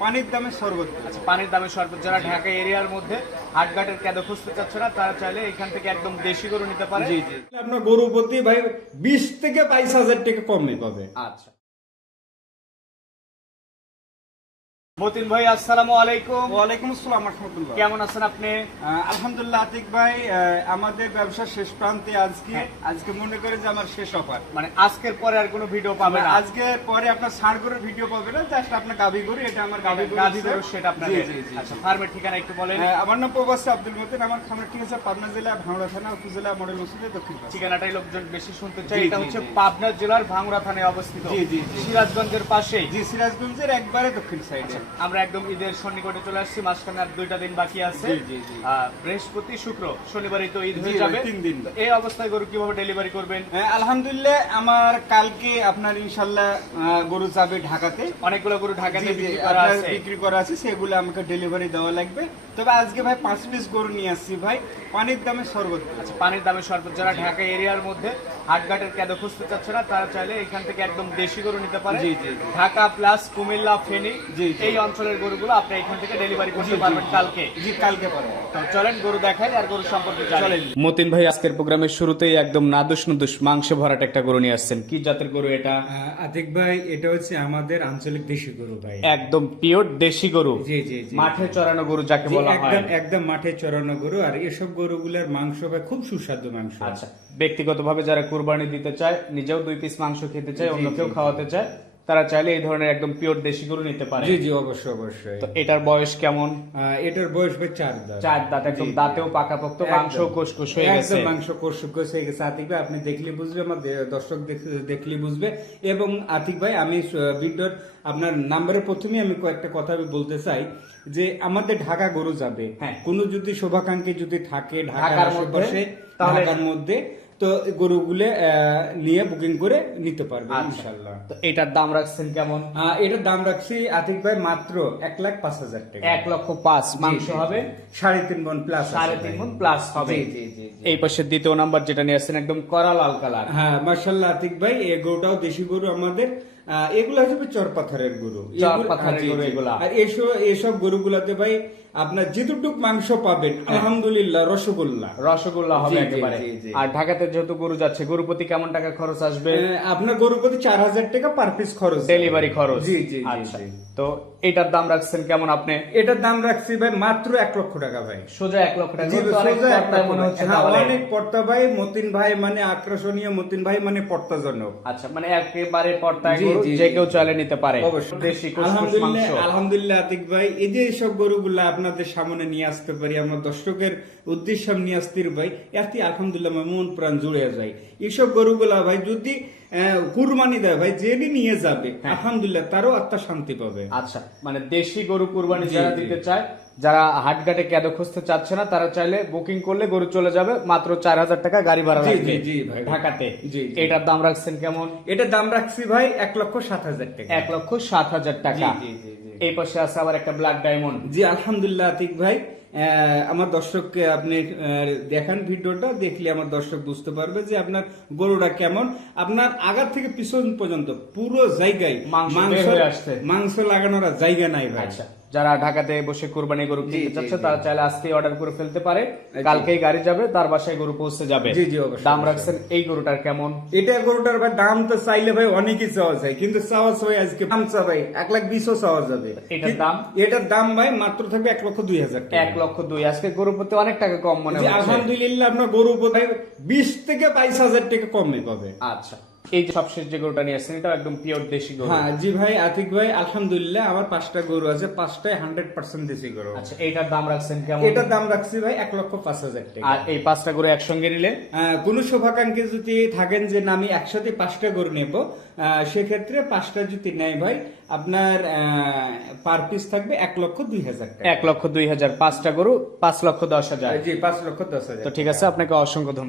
পানির দামে শরবত। আচ্ছা পানির দামে শরবত। যারা ঢাকা এরিয়ার মধ্যে হাটঘাটের কেদ খুঁজতে চাচ্ছে না তারা চাইলে এখান থেকে একদম দেশি গরু নিতে পারে। জি জি। আপনার গরু প্রতি ভাই বিশ থেকে বাইশ হাজার টাকা কমে পাবে। আচ্ছা। মতিন ভাই আসসালামু আলাইকুম। ওয়ালাইকুম আসসালাম রহমতুল্লাহ। কেমন আছেন আপনি? আলহামদুলিল্লাহ আতিক ভাই আমাদের ব্যবসা শেষ প্রান্তে আজকে হ্যাঁ। আজকে মনে করে যে আমার শেষ অফার। মানে আজকের পরে আর কোনো ভিডিও পাবে না? আজকে পরে আপনার ষাট গরুর ভিডিও পাবে না জাস্ট আপনার গাবি গরু এটা আমার গাবি গরু গাভী গরু সেটা আপনার আচ্ছা ফার্মের ঠিকানা একটু বলেন। আমার নাম প্রবাসী আব্দুল মতিন আমার খামার ঠিক আছে পাবনা জেলা ভাঙড়া থানা উপজেলা মডেল মসজিদের দক্ষিণ ঠিকানাটাই লোকজন বেশি শুনতে চাই এটা হচ্ছে পাবনা জেলার ভাঙ্গুড়া থানায় অবস্থিত। জি, জি, জি। সিরাজগঞ্জের পাশে জি সিরাজগঞ্জের একবারে দক্ষিণ সাইডে। আমরা একদম ঈদের সন্নিকটে চলে আসছি মাঝখানে আর দুইটা দিন বাকি আছে। বৃহস্পতি শুক্র শনিবারই তো ঈদ হয়ে যাবে। তিন দিন। এই অবস্থায় গরু কীভাবে ডেলিভারি করবেন? আলহামদুলিল্লাহ আমার কালকে আপনার ইনশাল্লাহ গরু যাবে ঢাকাতে। অনেকগুলো গরু ঢাকাতে বিক্রি করা আছে। সেগুলো আমাকে ডেলিভারি দেওয়া লাগবে। তবে আজকে ভাই পাঁচ পিস গরু নিয়ে আসছি ভাই। পানির দামে শরবত। আচ্ছা পানির দামে সর্বোচ্চ যারা ঢাকা এরিয়ার মধ্যে হাটঘাটের কেদ খুঁজতে চাচ্ছে না তারা চাইলে এখান থেকে একদম দেশি গরু নিতে পারে। ঢাকা প্লাস কুমিল্লা ফেনী জি। এই অঞ্চলের গরুগুলো আপনি এখান থেকে ডেলিভারি করতে পারবেন কালকে। জি কালকে পারব তো চলেন গরু দেখাই আর গরু সম্পর্কে জানেন চলেন। মতিন ভাই আজকের প্রোগ্রামের শুরুতেই একদম নাদুস নুদুস মাংস ভরাট একটা গরু নিয়ে আসছেন। কি জাতের গরু এটা? আতিক ভাই এটা হচ্ছে আমাদের আঞ্চলিক দেশি গরু ভাই। একদম পিওর দেশি গরু। জি জি জি মাঠে চড়ানো গরু যাকে বলা হয়। একদম একদম মাঠে চড়ানো গরু। আর এসব গরুগুলোর মাংস ভাই খুব সুস্বাদু মাংস। আচ্ছা ব্যক্তিগতভাবে যারা কুরবানি দিতে চায় নিজেও দুই পিস মাংস খেতে চায় অন্য কেউ খাওয়াতে চায় তারা চাইলে এই ধরনের একদম পিওর দেশি গরু নিতে পারে। জি জি অবশ্যই অবশ্যই। তো এটার বয়স কেমন? এটার বয়স ভাই চার দাঁত। চার দাঁত একদম। দাঁতেও পাকাপোক্ত একদম। মাংস কোষকোষ হয়ে গেছে। একদম মাংস কোষ হয়ে গেছে। আতিক ভাই আপনি দেখলে বুঝবে আমার দর্শক দেখ- দেখলে বুঝবে। এবং আতিক ভাই আমি ভিডিওর আপনার নাম্বারের প্রথমেই আমি কয়েকটা কথা আমি বলতে চাই যে আমাদের ঢাকা গরু যাবে। হ্যাঁ। কোনো যদি শুভাকাঙ্ক্ষী যদি থাকে ঢাকার আশেপাশে ঢাকার মধ্যে তো গরুগুলো নিয়ে বুকিং করে নিতে পারবে আচ্ছা। ইনশাল্লাহ। তো এটার দাম রাখছেন কেমন? এটার দাম রাখছি আতিক ভাই মাত্র এক লাখ পাঁচ হাজার টাকা। এক লক্ষ পাঁচ মাংস হবে? সাড়ে তিন মন প্লাস সাড়ে তিন গুণ প্লাস হবে। এই পাশে দ্বিতীয় নাম্বার যেটা নিয়ে আসছেন একদম করা লাল কালার। হ্যাঁ মার্শাল্লাহ আতিক ভাই এই গরুটাও দেশি গরু আমাদের। এগুলো হচ্ছে চর পাথরের গরু। চর পাথরের গরু। এগুলা। আর এসব এসব গরুগুলাতে ভাই আপনার যেটুক মাংস পাবেন আলহামদুলিল্লাহ রসগোল্লা। রসগোল্লা হবে একেবারে। আর ঢাকাতে যেহেতু গরু যাচ্ছে গরু প্রতি কেমন টাকা খরচ আসবে? আপনার গরু প্রতি চার হাজার টাকা পার পিস খরচ। ডেলিভারি খরচ। জি জি আচ্ছা। তো এটার দাম রাখছেন কেমন আপনি? এটার দাম রাখছি ভাই মাত্র এক লক্ষ টাকা ভাই। সোজা এক লক্ষ টাকা অনেক হ্যাঁ। অনেক পর্তা ভাই মতিন ভাই মানে আকর্ষণীয় মতিন ভাই মানে পর্তাজনক আচ্ছা মানে একেবারে জি, যে কেউ চাইলে নিতে পারে। অবশ্যই। আলহামদুলিল্লাহ আলহামদুলিল্লাহ আতিক ভাই। এই যে এইসব গরুগুলা আপনাদের সামনে নিয়ে আসতে পারি আমরা দর্শকের উদ্দেশ্যে নিয়ে আসতে ভাই এতে আলহামদুলিল্লাহ মন প্রাণ জুড়ে যায়। এইসব গরুগুলা ভাই যদি কুরবানি দেয় ভাই নিয়ে যাবে আলহামদুলিল্লাহ তারও আত্মা শান্তি পাবে। আচ্ছা মানে দেশি গরু কুরবানি যারা দিতে চায় যারা হাটঘাটে খুঁজতে চাচ্ছে না তারা চাইলে বুকিং করলে গরু চলে যাবে মাত্র চার হাজার টাকা গাড়ি ভাড়া জি, লাগবে ঢাকাতে। এটার দাম রাখছেন কেমন? এটার দাম রাখছি ভাই এক লক্ষ সাত হাজার টাকা। এক লক্ষ সাত হাজার টাকা। এই পাশে আছে আবার একটা ব্ল্যাক ডায়মন্ড জি আলহামদুলিল্লাহ আতিক ভাই। আমার দর্শককে আপনি দেখান ভিডিওটা দেখলে আমার দর্শক বুঝতে পারবে যে আপনার গরুটা কেমন। আপনার আগা থেকে পিছন পর্যন্ত পুরো জায়গায় মাংস। মাংস লাগানোর জায়গা নাই ভাই। আচ্ছা যারা ঢাকাতে বসে কুরবানি গরু কিনতে চাচ্ছে তারা চাইলে আজকেই অর্ডার করে ফেলতে পারে। কালকেই গাড়ি যাবে তার বাসায় গরু পৌঁছে যাবে। দাম রাখছেন এই গরুটার কেমন? এটা গরুটার ভাই দাম তো চাইলে ভাই অনেকই চাওয়া যায় কিন্তু চাওয়া চাই আজকে দাম চা ভাই এক লাখ বিশও চাওয়া যাবে এটার দাম? এটার দাম ভাই মাত্র থাকবে এক লক্ষ দুই হাজার এক লক্ষ দুই। আজকে গরু প্রতি অনেক টাকা কম মনে হয় হচ্ছে। আলহামদুলিল্লাহ আপনার গরু প্রতি বিশ থেকে বাইশ হাজার টাকা কমে পাবে আচ্ছা। এই যে সবশেষ যে গরুটা নিয়ে আসছেন এটা একদম পিওর দেশি গরু। হ্যাঁ জি ভাই আতিক ভাই আলহামদুলিল্লাহ আমার পাঁচটা গরু আছে পাঁচটায় হান্ড্রেড পার্সেন্ট দেশি গরু। আচ্ছা এইটার দাম রাখছেন কেমন? এটার দাম রাখছি ভাই এক লক্ষ পাঁচ হাজার টাকা। আর এই পাঁচটা গরু একসঙ্গে নিলে? আহ, কোনো শুভাকাঙ্ক্ষী যদি থাকেন যে না আমি একসাথে পাঁচটা গরু নেব সেক্ষেত্রে পাঁচটা যদি নেয় ভাই আপনার পার পিস থাকবে এক লক্ষ দুই হাজার টাকা। এক লক্ষ দুই হাজার পাঁচটা গরু পাঁচ লক্ষ দশ হাজার। জি পাঁচ লক্ষ দশ হাজার তো ঠিক আছে আপনাকে অসংখ্য ধন্যবাদ।